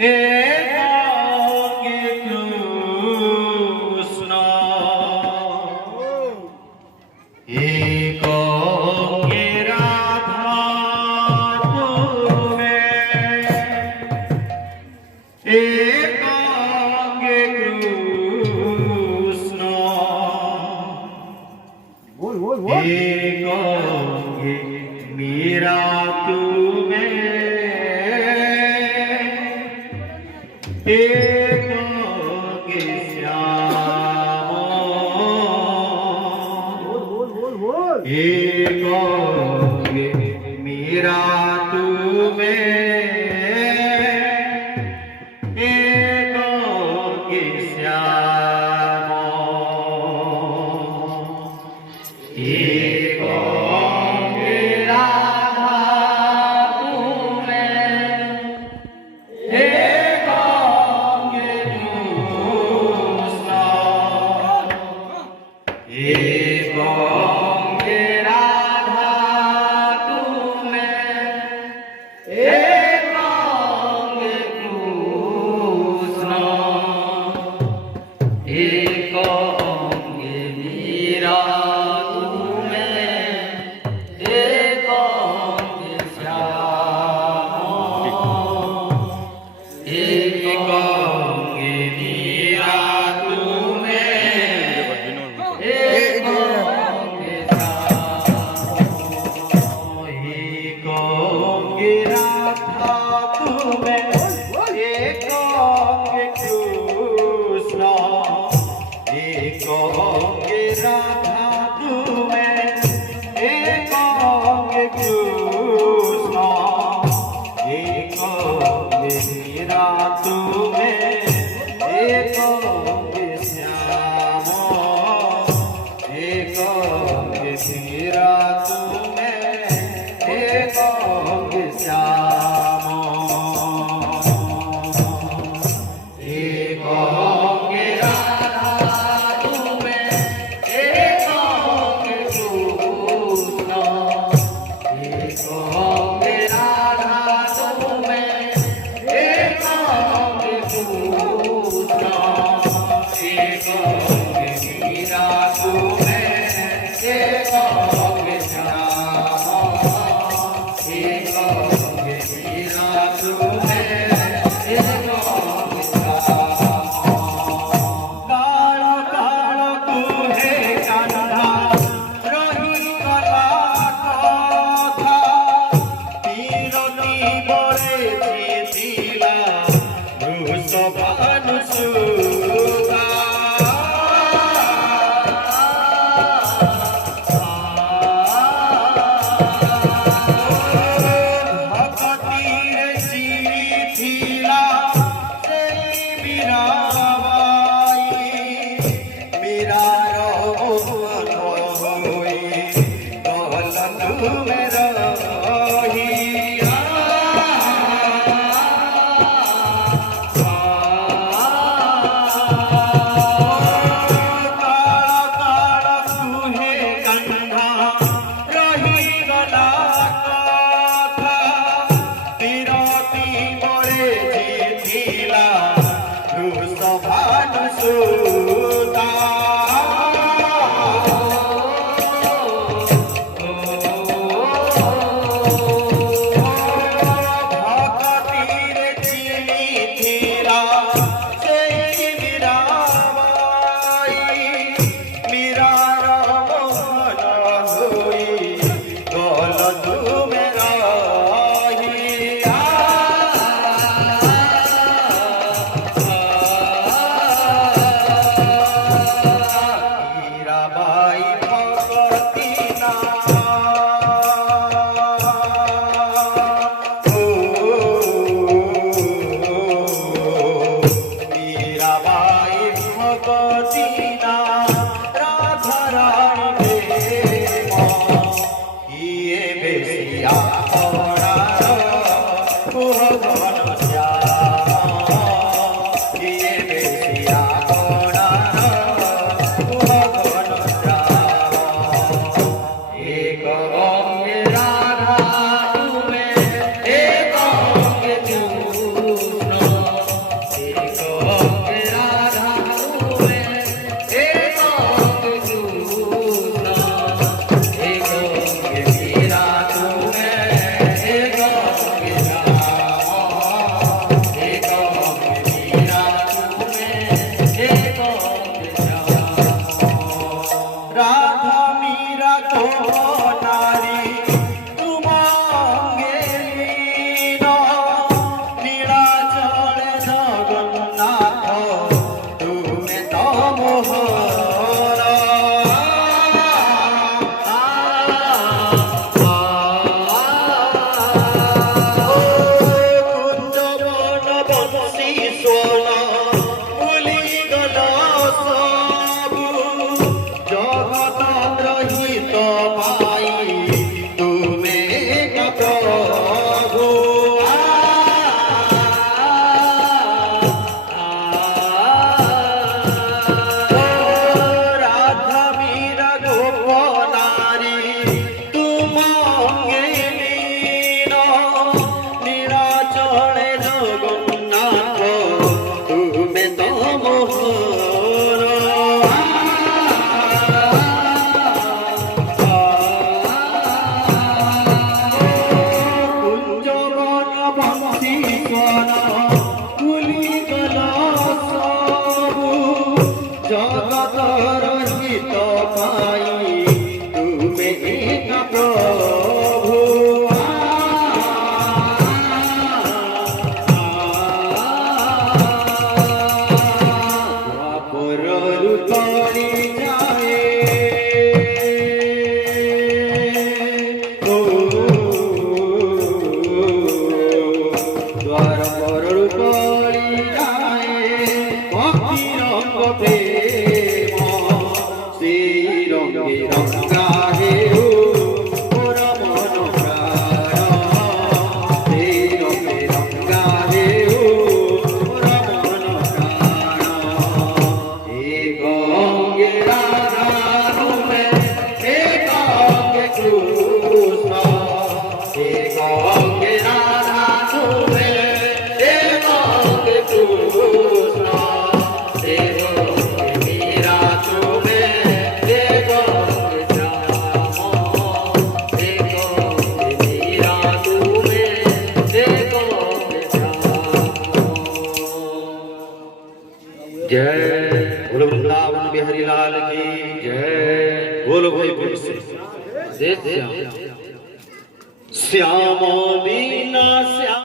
একাঙ্গে কৃষ্ণ একাঙ্গে রাধা তুমি একাঙ্গে কৃষ্ণ একাঙ্গে মীরা তুমি একাঙ্গে শ্যাম একাঙ্গে মীরা তুমি একাঙ্গে শ্যাম একাঙ্গে রাধা তুমি একাঙ্গে কৃষ্ণ একাঙ্গে রাধা তুমি একাঙ্গে কৃষ্ণ একাঙ্গে মীরা তুমি একাঙ্গে শ্যাম একাঙ্গে মীরা তুমি একাঙ্গে শ্যাম একাঙ্গে রাধা তুমি একাঙ্গে কৃষ্ণ একাঙ্গে রাধা তুমি একাঙ্গে কৃষ্ণ একাঙ্গে মীরা তুমি একাঙ্গে শ্যাম একাঙ্গে মীরা তুমি একাঙ্গে শ্যাম একাঙ্গে রাধা তুমি একাঙ্গে কৃষ্ণ একাঙ্গে রাধা তুমি একাঙ্গে কৃষ্ণ একাঙ্গে মীরা তুমি একাঙ্গে শ্যাম একাঙ্গে মীরা তুমি একাঙ্গে শ্যাম কাল কাল তুহে কান্না রহি কলা কথা বিরতি বলে দিলা বৃষভানু সুতা ভক্তির সিঁড়ি থিলা সেই মীরাবাই মীরার মন হই দহল তুমি রহিয়া जय बोलो वृंदावन बिहारी लाल की जय बोलो भाई बोल से जय श्याम श्याम बिना श्याम